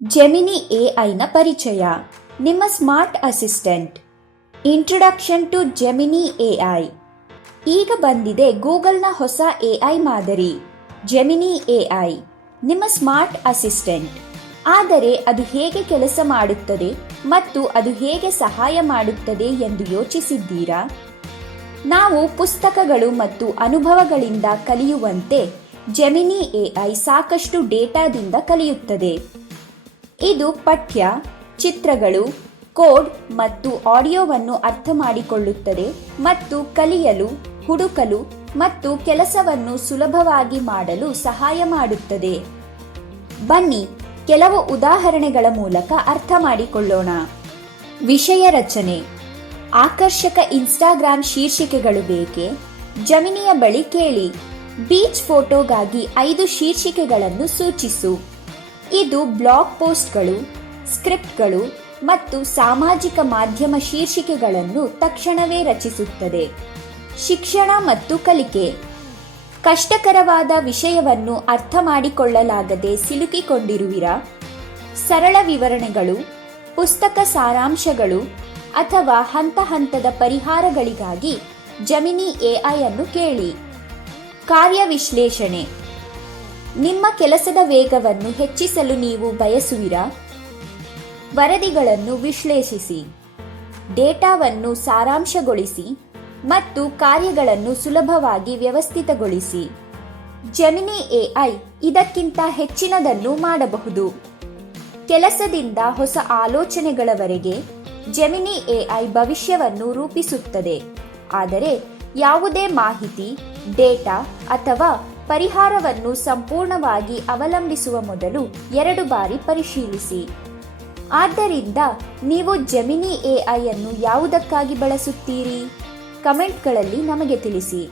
Gemini ಎಐನ ಪರಿಚಯ. ನಿಮ್ಮ smart assistant. Introduction to Gemini AI. ಈಗ ಬಂದಿದೆ ಗೂಗಲ್ನ ಹೊಸ ಎಐ ಮಾದರಿ ಜೆಮಿನಿ ಎಐ, ನಿಮ್ಮ ಸ್ಮಾರ್ಟ್ ಅಸಿಸ್ಟೆಂಟ್. ಆದರೆ ಅದು ಹೇಗೆ ಕೆಲಸ ಮಾಡುತ್ತದೆ ಮತ್ತು ಅದು ಹೇಗೆ ಸಹಾಯ ಮಾಡುತ್ತದೆ ಎಂದು ಯೋಚಿಸಿದ್ದೀರಾ? ನಾವು ಪುಸ್ತಕಗಳು ಮತ್ತು ಅನುಭವಗಳಿಂದ ಕಲಿಯುವಂತೆ ಜೆಮಿನಿ ಎಐ ಸಾಕಷ್ಟು ಡೇಟಾದಿಂದ ಕಲಿಯುತ್ತದೆ. ಇದು ಪಠ್ಯ, ಚಿತ್ರಗಳು, ಕೋಡ್ ಮತ್ತು ಆಡಿಯೋವನ್ನು ಅರ್ಥ ಮಾಡಿಕೊಳ್ಳುತ್ತದೆ ಮತ್ತು ಕಲಿಯಲು, ಹುಡುಕಲು ಮತ್ತು ಕೆಲಸವನ್ನು ಸುಲಭವಾಗಿ ಮಾಡಲು ಸಹಾಯ ಮಾಡುತ್ತದೆ. ಬನ್ನಿ ಕೆಲವು ಉದಾಹರಣೆಗಳ ಮೂಲಕ ಅರ್ಥ ಮಾಡಿಕೊಳ್ಳೋಣ. ವಿಷಯ ರಚನೆ. ಆಕರ್ಷಕ ಇನ್ಸ್ಟಾಗ್ರಾಮ್ ಶೀರ್ಷಿಕೆಗಳು ಬೇಕೆ? ಜೆಮಿನಿಯ ಬಳಿ ಕೇಳಿ. ಬೀಚ್ ಫೋಟೋಗಾಗಿ 5 ಶೀರ್ಷಿಕೆಗಳನ್ನು ಸೂಚಿಸು. ಇದು ಬ್ಲಾಗ್ ಪೋಸ್ಟ್ಗಳು, ಸ್ಕ್ರಿಪ್ಟ್ಗಳು ಮತ್ತು ಸಾಮಾಜಿಕ ಮಾಧ್ಯಮ ಶೀರ್ಷಿಕೆಗಳನ್ನು ತಕ್ಷಣವೇ ರಚಿಸುತ್ತದೆ. ಶಿಕ್ಷಣ ಮತ್ತು ಕಲಿಕೆ. ಕಷ್ಟಕರವಾದ ವಿಷಯವನ್ನು ಅರ್ಥ ಮಾಡಿಕೊಳ್ಳಲಾಗದೆ ಸಿಲುಕಿಕೊಂಡಿರುವಿರಾ? ಸರಳ ವಿವರಣೆಗಳು, ಪುಸ್ತಕ ಸಾರಾಂಶಗಳು ಅಥವಾ ಹಂತದ ಪರಿಹಾರಗಳಿಗಾಗಿ ಜೆಮಿನಿ ಎಐ ಅನ್ನು ಕೇಳಿ. ಕಾರ್ಯ ವಿಶ್ಲೇಷಣೆ. ನಿಮ್ಮ ಕೆಲಸದ ವೇಗವನ್ನು ಹೆಚ್ಚಿಸಲು ನೀವು ಬಯಸುವಿರಾ? ವರದಿಗಳನ್ನು ವಿಶ್ಲೇಷಿಸಿ, ಡೇಟಾವನ್ನು ಸಾರಾಂಶಗೊಳಿಸಿ ಮತ್ತು ಕಾರ್ಯಗಳನ್ನು ಸುಲಭವಾಗಿ ವ್ಯವಸ್ಥಿತಗೊಳಿಸಿ. ಜೆಮಿನಿ ಎಐ ಇದಕ್ಕಿಂತ ಹೆಚ್ಚಿನದನ್ನು ಮಾಡಬಹುದು. ಕೆಲಸದಿಂದ ಹೊಸ ಆಲೋಚನೆಗಳವರೆಗೆ ಜೆಮಿನಿ ಎಐ ಭವಿಷ್ಯವನ್ನು ರೂಪಿಸುತ್ತದೆ. ಆದರೆ ಯಾವುದೇ ಮಾಹಿತಿ, ಡೇಟಾ ಅಥವಾ ಪರಿಹಾರವನ್ನು ಸಂಪೂರ್ಣವಾಗಿ ಅವಲಂಬಿಸುವ ಮೊದಲು 2 ಬಾರಿ ಪರಿಶೀಲಿಸಿ. ಆದ್ದರಿಂದ ನೀವು ಜೆಮಿನಿ ಎಐ ಅನ್ನು ಯಾವುದಕ್ಕಾಗಿ ಬಳಸುತ್ತೀರಿ? ಕಮೆಂಟ್ಗಳಲ್ಲಿ ನಮಗೆ ತಿಳಿಸಿ.